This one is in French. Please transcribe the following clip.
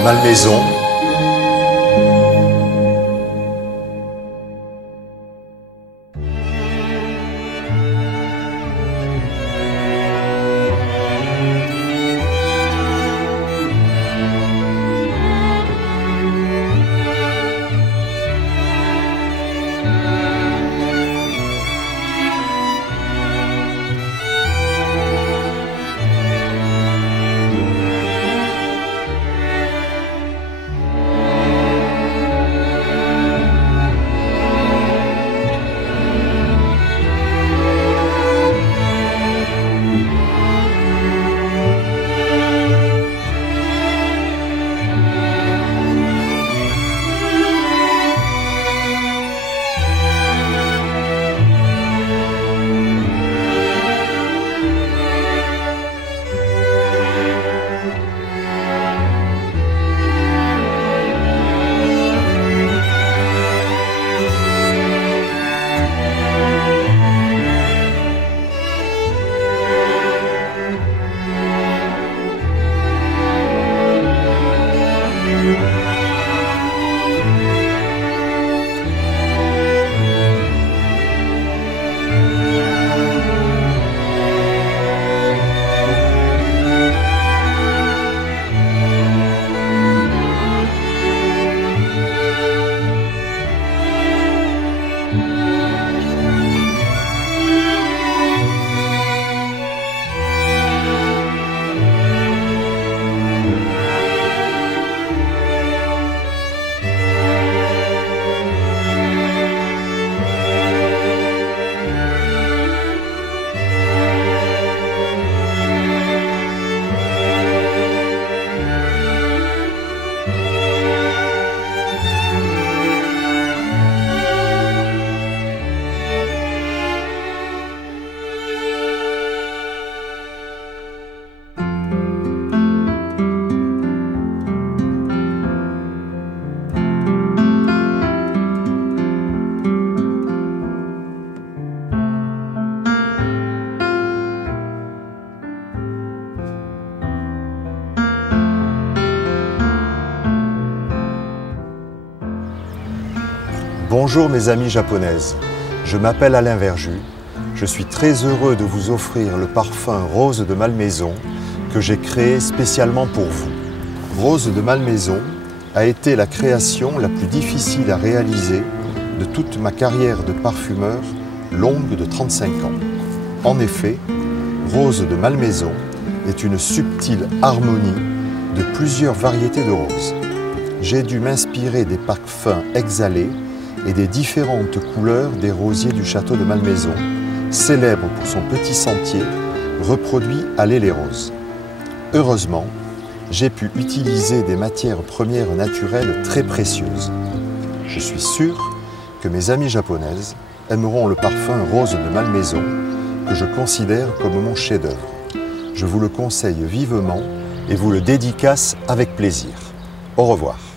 de Malmaison. Bonjour mes amies japonaises, je m'appelle Alain Verjus. Je suis très heureux de vous offrir le parfum Rose de Malmaison que j'ai créé spécialement pour vous. Rose de Malmaison a été la création la plus difficile à réaliser de toute ma carrière de parfumeur longue de 35 ans. En effet, Rose de Malmaison est une subtile harmonie de plusieurs variétés de roses. J'ai dû m'inspirer des parfums exhalés et des différentes couleurs des rosiers du château de Malmaison, célèbre pour son petit sentier, reproduit à l'Haie-les-Roses. Heureusement, j'ai pu utiliser des matières premières naturelles très précieuses. Je suis sûr que mes amies japonaises aimeront le parfum Rose de Malmaison, que je considère comme mon chef-d'œuvre. Je vous le conseille vivement et vous le dédicace avec plaisir. Au revoir.